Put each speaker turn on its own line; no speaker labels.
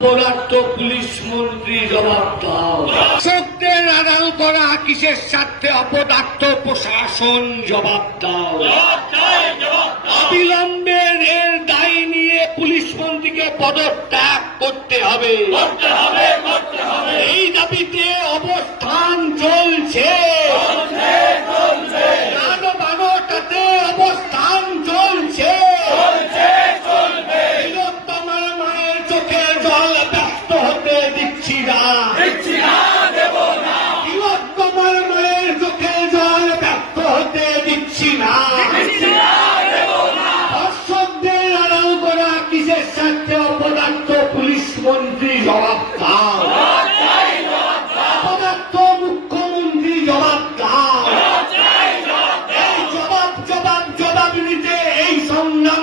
পদার্থ পুলিশ মন্ত্রী জবাব দাও। আড়াল করা কিসের স্বার্থে অপদার্থ প্রশাসন জবাব দাও। অবিলম্বে এর দায় নিয়ে পুলিশ মন্ত্রীকে পদত্যাগ করতে হবে। করতে দাবিতে হতে দিচ্ছি না। বীরত্তমার মায়ের চোখে জল হতে দিচ্ছি না। দর্শকদের আড়াল করা কিসের সাথে অপদার্থ পুলিশ মন্ত্রী জবাব দাও। অপদার্থ মুখ্যমন্ত্রী জবাব দাও। এই জবাব জবাব জবাব নিতে এই সংগ্রাম